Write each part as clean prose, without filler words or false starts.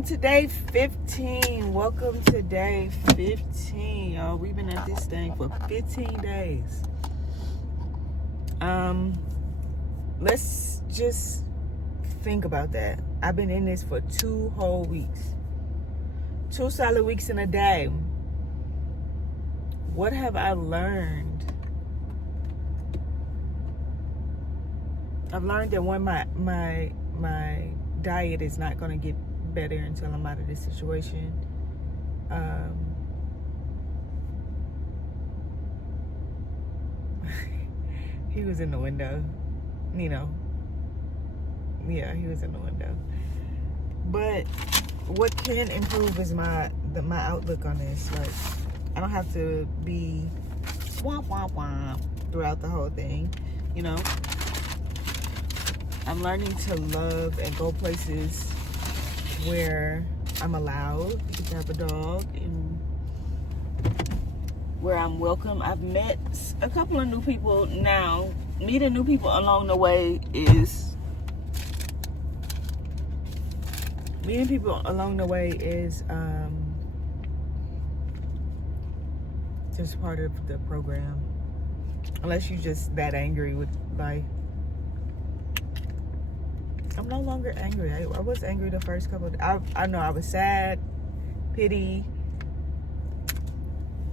Welcome to day 15. Welcome to day 15, y'all. We've been at this thing for 15 days. Let's just think about that. I've been in this for 2 whole weeks. 2 solid weeks in a day. What have I learned? I've learned that when my diet is not going to get better until I'm out of this situation. He was in the window, you know. Yeah, he was in the window. But what can improve is my outlook on this. Like, I don't have to be womp womp womp throughout the whole thing, you know. I'm learning to love and go places where I'm allowed to have a dog and where I'm welcome. I've met a couple of new people now. Meeting new people along the way is just part of the program. Unless you're just that angry with life. I'm no longer angry. I was angry the first couple of days. I know I was sad, pity.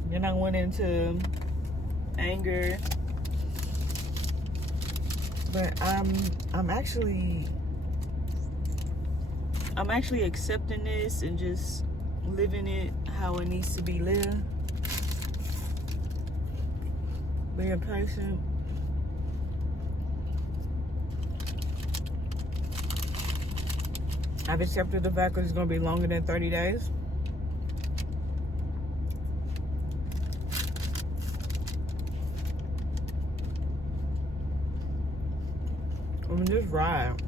Then I went into anger. But I'm actually accepting this and just living it how it needs to be lived. Being patient. I've accepted the fact that it's going to be longer than 30 days. I mean, just ride.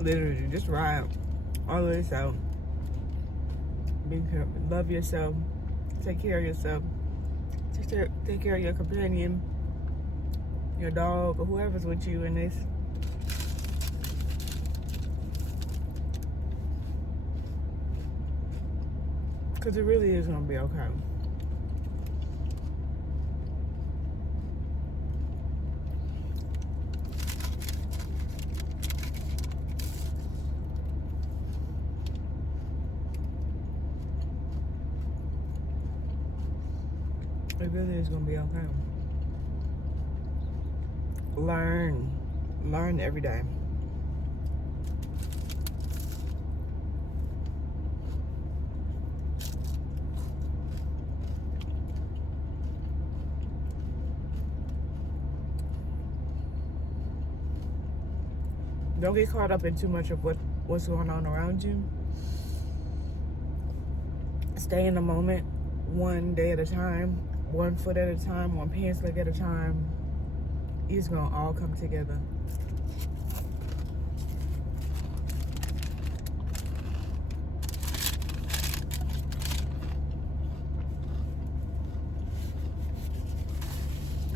Literally, just ride. All of this out. Be careful. Love yourself. Take care of yourself. Take care of your companion, your dog, or whoever's with you in this. Because it really is going to be okay. It really is going to be okay. Learn every day. Don't get caught up in too much of what's going on around you. Stay in the moment, one day at a time, 1 foot at a time, 1 pants leg at a time. It's gonna all come together.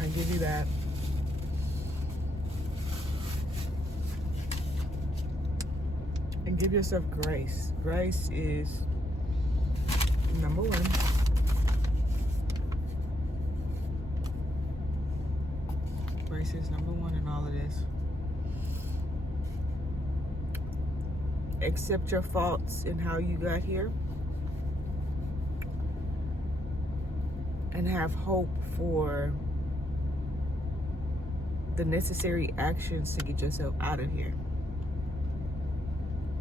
I give you that. And give yourself grace. Grace is number 1. Grace is number 1 in all of this. Accept your faults in how you got here. And have hope for the necessary actions to get yourself out of here.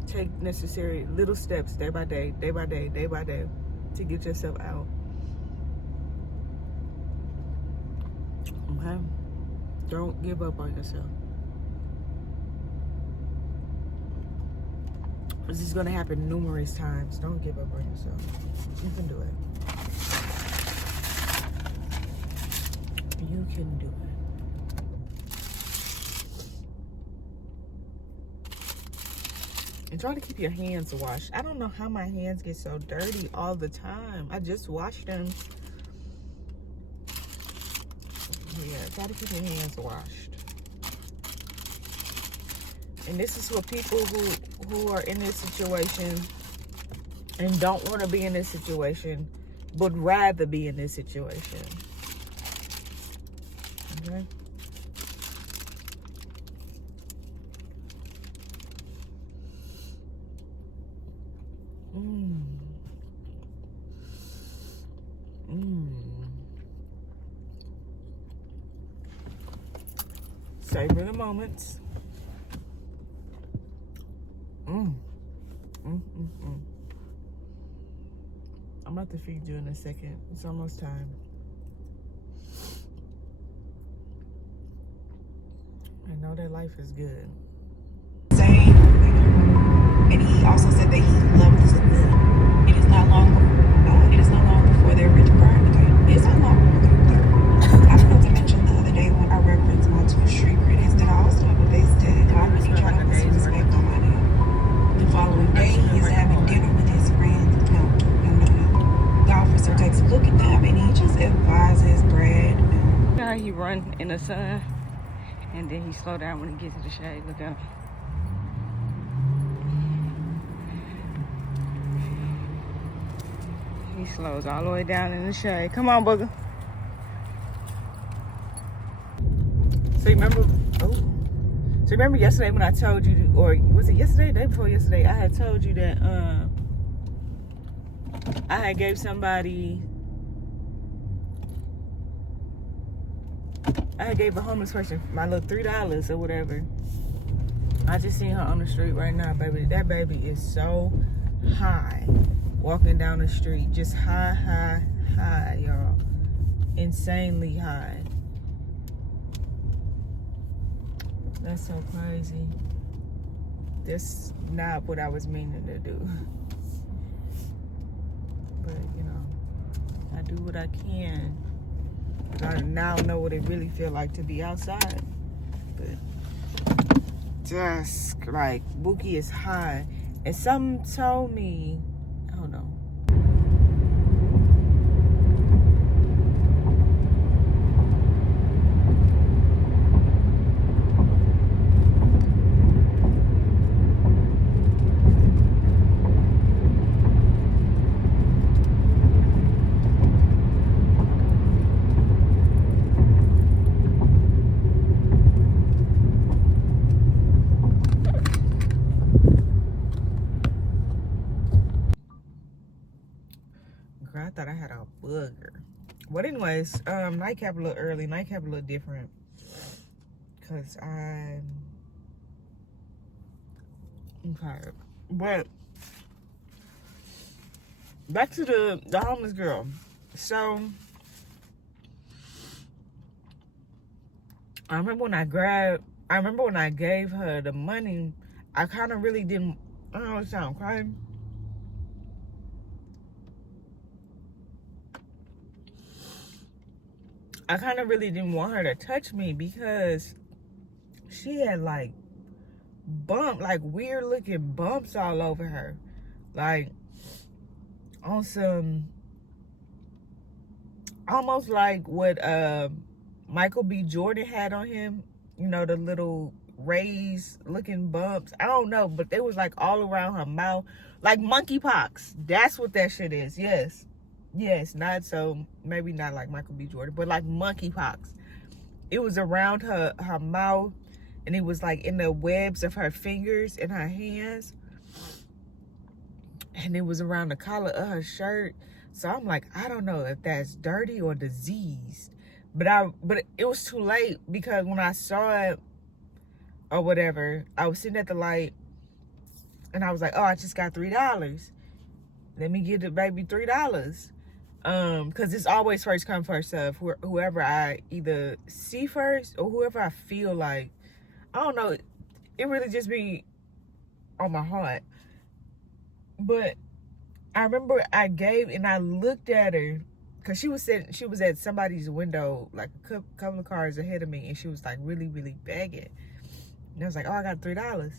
Take necessary little steps day by day, day by day, day by day to get yourself out. Okay? Don't give up on yourself. This is going to happen numerous times. Don't give up on yourself. You can do it. You can do it. And try to keep your hands washed. I don't know how my hands get so dirty all the time. I just washed them. Yeah, try to keep your hands washed. And this is for people who are in this situation and don't want to be in this situation, but rather be in this situation. Okay? Savor the moments. I'm about to feed you in a second. It's almost time. I know that life is good. And he also said that he loved the good. It is not long before their rich burn again. It's not long before. I forgot to mention the other day when I referenced my two street critics that I also have a base tag. How many jobs respect on my name? The following day, he is having dinner with his friends. No. The officer takes a look at them and he just advises Brad. How he run in the sun and then he slow down when he gets to the shade. Look at him. He slows all the way down in the shade. Come on, booger. So remember yesterday when I told you, or was it yesterday, the day before yesterday, I had told you that I had gave a homeless person my little $3 or whatever. I just seen her on the street right now, baby. That baby is so high. Walking down the street, just high, y'all. Insanely high. That's so crazy. That's not what I was meaning to do. But, you know, I do what I can. I now know what it really feels like to be outside. But just, like, Buki is high. And something told me, I don't know. I thought I had a booger. But anyways, nightcap a little early. Nightcap a little different. Because I'm tired. But back to the homeless girl. So I remember when I gave her the money, I kind of really didn't, I don't know, it sounds crazy. I kind of really didn't want her to touch me because she had like weird looking bumps all over her. Like on some, almost like what Michael B. Jordan had on him. You know, the little raised looking bumps. I don't know, but they was like all around her mouth. Like monkeypox. That's what that shit is. Yes, not so, maybe not like Michael B. Jordan, but like monkeypox. It was around her mouth, and it was like in the webs of her fingers and her hands, and it was around the collar of her shirt. So I'm like, I don't know if that's dirty or diseased, but it was too late, because when I saw it or whatever, I was sitting at the light, and I was like, oh, I just got $3. Let me give the baby $3. Because it's always first come, first serve. Whoever I either see first or whoever I feel like, I don't know, it really just be on my heart. But I remember I gave, and I looked at her, because she was at somebody's window, like a couple of cars ahead of me, and she was like really, really begging. And I was like, oh, I got $3.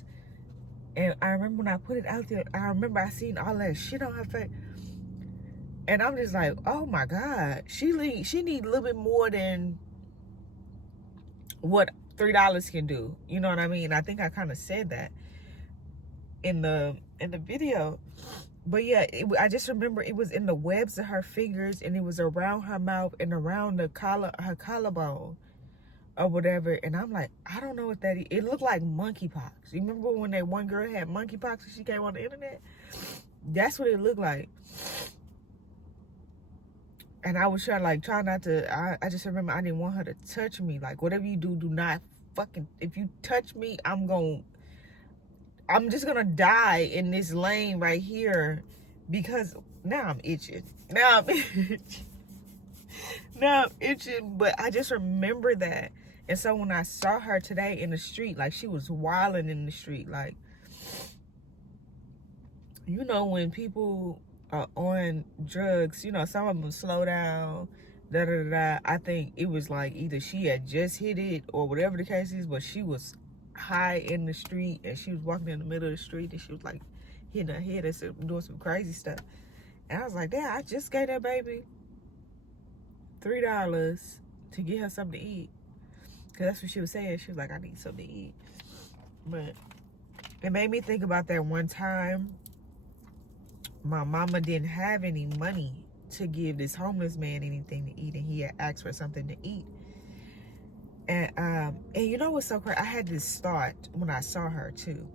And I remember when I put it out there, I remember I seen all that shit on her face. And I'm just like, oh my God, she need a little bit more than what $3 can do. You know what I mean? I think I kind of said that in the video. But yeah, I just remember it was in the webs of her fingers, and it was around her mouth and around her collarbone or whatever. And I'm like, I don't know what that is. It looked like monkeypox. You remember when that one girl had monkeypox and she came on the internet? That's what it looked like. And I was try not to, I just remember I didn't want her to touch me. Like, whatever you do, do not fucking, if you touch me, I'm just gonna die in this lane right here, because now I'm itching. Now I'm itching, but I just remember that. And so when I saw her today in the street, like, she was wilding in the street. Like, you know, when people are on drugs, you know, some of them slow down, da-da-da-da. I think it was like either she had just hit it or whatever the case is, but she was high in the street, and she was walking in the middle of the street, and she was like hitting her head and doing some crazy stuff. And I was like, damn, I just gave that baby $3 to get her something to eat, because that's what she was saying. She was like, I need something to eat. But it made me think about that one time my mama didn't have any money to give this homeless man anything to eat, and he had asked for something to eat. And you know what's so crazy? I had this thought when I saw her too.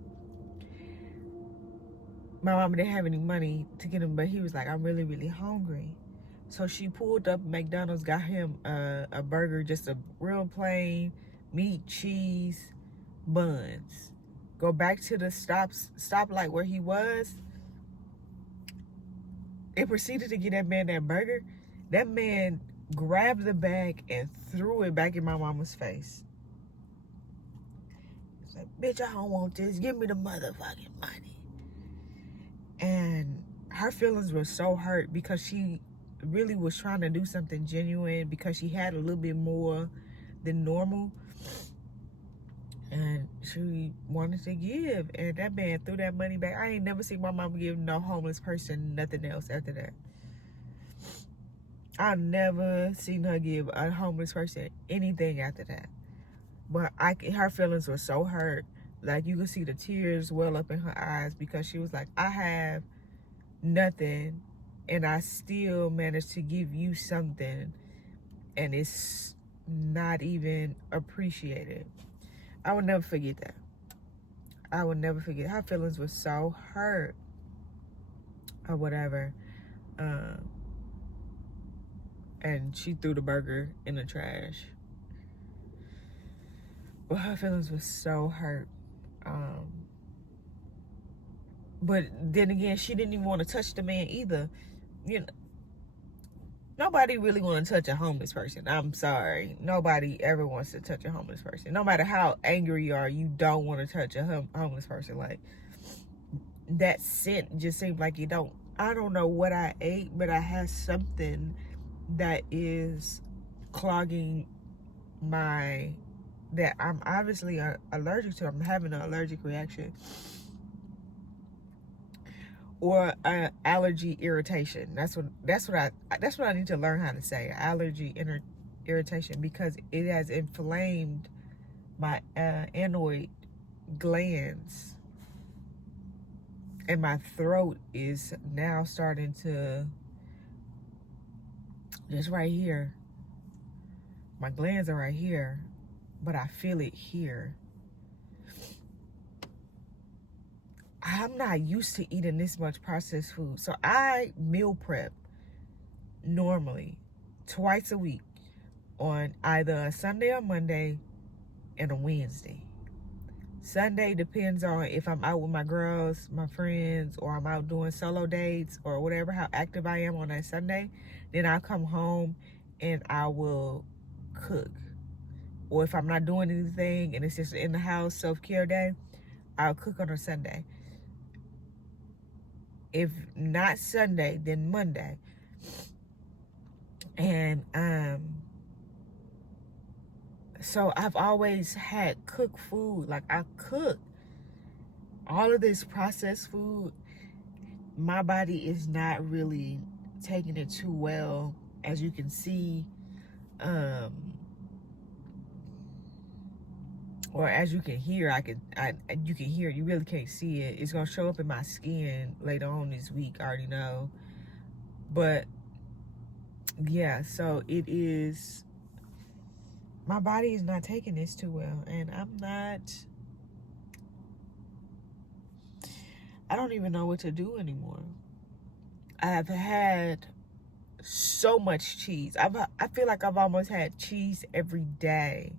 My mama didn't have any money to get him, but he was like, I'm really, really hungry. So she pulled up McDonald's, got him a burger, just a real plain meat, cheese, buns. Go back to the stoplight where he was. They proceeded to get that man that burger. That man grabbed the bag and threw it back in my mama's face. He's like, bitch, I don't want this. Give me the motherfucking money. And her feelings were so hurt, because she really was trying to do something genuine, because she had a little bit more than normal. And she wanted to give. And that man threw that money back. I ain't never seen my mama give no homeless person nothing else after that. I never seen her give a homeless person anything after that. But her feelings were so hurt. Like, you could see the tears well up in her eyes, because she was like, I have nothing, and I still managed to give you something, and it's not even appreciated. I would never forget that. I would never forget. Her feelings were so hurt or whatever. And she threw the burger in the trash. Well, her feelings were so hurt. But then again, she didn't even want to touch the man either. You know, nobody really want to touch a homeless person. I'm sorry. Nobody ever wants to touch a homeless person. No matter how angry you are, you don't want to touch a homeless person. Like, that scent just seemed like you don't. I don't know what I ate, but I had something that is clogging that I'm obviously allergic to. I'm having an allergic reaction, or allergy irritation. That's what I need to learn how to say. Allergy irritation, because it has inflamed my anoid glands, and my throat is now starting to, just right here. My glands are right here, but I feel it here. I'm not used to eating this much processed food. So I meal prep normally twice a week, on either a Sunday or Monday and a Wednesday. Sunday depends on if I'm out with my girls, my friends, or I'm out doing solo dates or whatever, how active I am on that Sunday. Then I'll come home and I will cook. Or if I'm not doing anything and it's just in the house, self-care day, I'll cook on a Sunday. If not Sunday, then Monday. And so I've always had cooked food. Like, I cook. All of this processed food, my body is not really taking it too well. As you can see, or as you can hear, you can hear it. You really can't see it. It's gonna show up in my skin later on this week. I already know. But yeah, so it is. My body is not taking this too well, and I don't even know what to do anymore. I have had so much cheese. I feel like I've almost had cheese every day.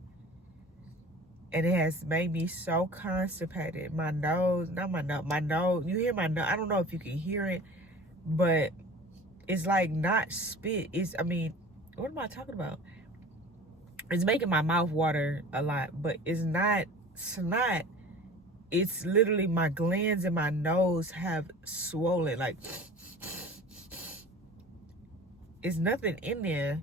And it has made me so constipated. My nose, you hear my nose, I don't know if you can hear it, but it's like not spit. What am I talking about? It's making my mouth water a lot, but it's not snot. It's literally my glands in my nose have swollen. Like, it's nothing in there.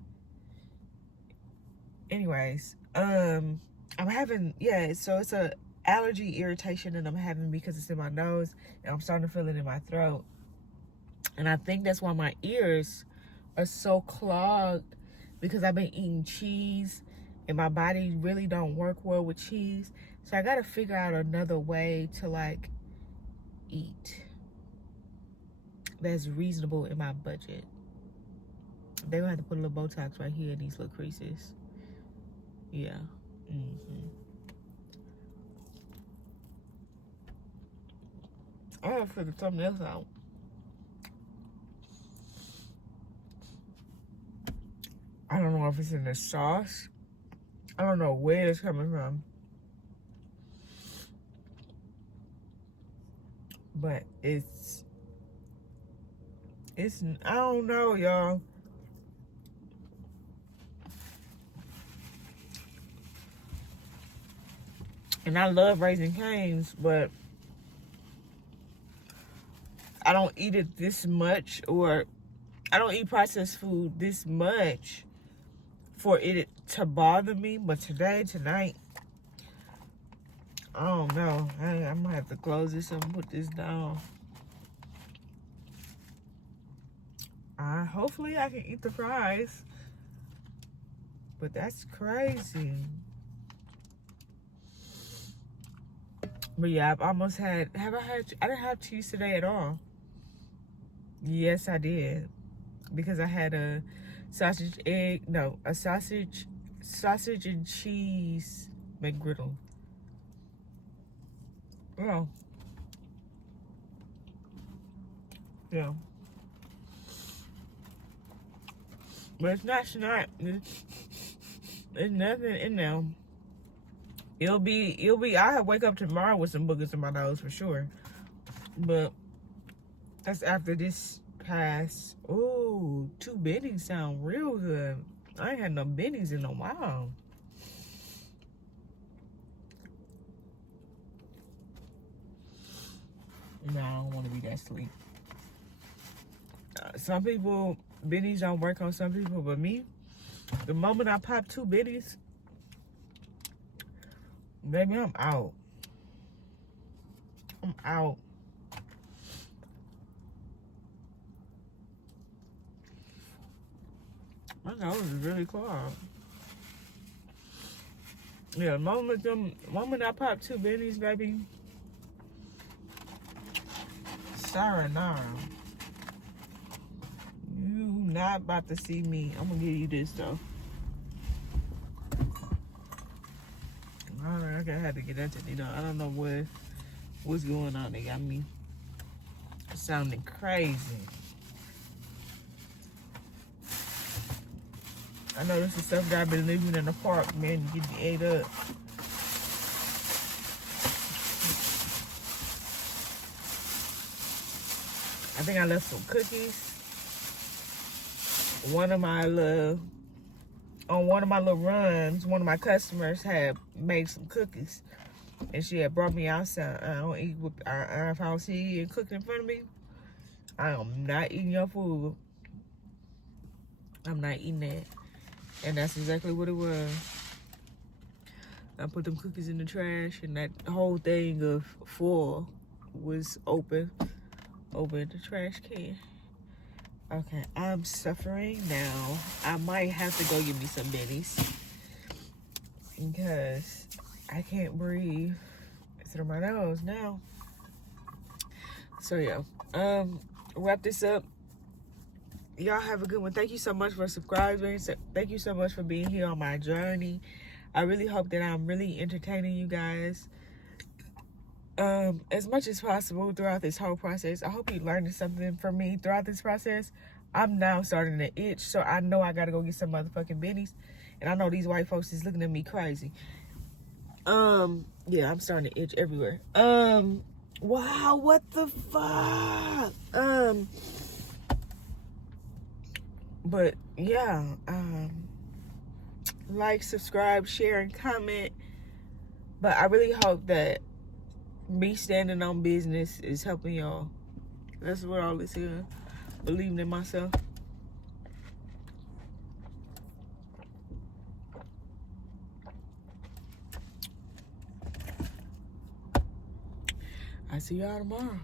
Anyways, I'm having, so it's a allergy irritation that I'm having because it's in my nose, and I'm starting to feel it in my throat. And I think that's why my ears are so clogged, because I've been eating cheese, and my body really don't work well with cheese. So I gotta figure out another way to like eat that's reasonable in my budget. They're gonna have to put a little Botox right here in these little creases. Yeah. I gotta figure something else out. I don't know if it's in the sauce. I don't know where it's coming from. But it's I don't know, y'all. And I love Raising Cane's, but I don't eat it this much, or I don't eat processed food this much for it to bother me. But tonight, I don't know. I'm gonna have to close this and put this down. Hopefully I can eat the fries. But that's crazy. But yeah, I didn't have cheese today at all. Yes, I did. Because I had a sausage and cheese McGriddle. Oh. Yeah. But it's not snot. There's nothing in there. I'll wake up tomorrow with some boogers in my nose for sure. But that's after this pass. Ooh, 2 bennies sound real good. I ain't had no bennies in a while. No, I don't want to be that sleep. Some people, bennies don't work on some people, but me, the moment I pop 2 bennies, baby, I'm out. I'm out. My nose is really clogged. Yeah, the moment I pop 2 bennies, baby, sayonara. You not about to see me. I'm gonna give you this though. Alright, I had to get that to I don't know what's going on. They got me sounding crazy. I know this is stuff that I've been living in the park, man, to get ate up. I think I left some cookies. On one of my little runs, one of my customers had made some cookies, and she had brought me outside. I don't eat if I don't see you cooked in front of me, I am not eating your food. I'm not eating that. And that's exactly what it was. I put them cookies in the trash, and that whole thing of foil was open the trash can. Okay, I'm suffering now. I might have to go get me some bennies, because I can't breathe through my nose now. So yeah, wrap this up. Y'all have a good one. Thank you so much for subscribing. Thank you so much for being here on my journey. I really hope that I'm really entertaining you guys as much as possible throughout this whole process. I hope you learned something from me throughout this process. I'm now starting to itch, so I know I gotta go get some motherfucking bennies. And I know these white folks is looking at me crazy. Yeah, I'm starting to itch everywhere. Wow, what the fuck? But yeah, like, subscribe, share, and comment. But I really hope that me standing on business is helping y'all. That's what all this is. Believing in myself. I see y'all tomorrow.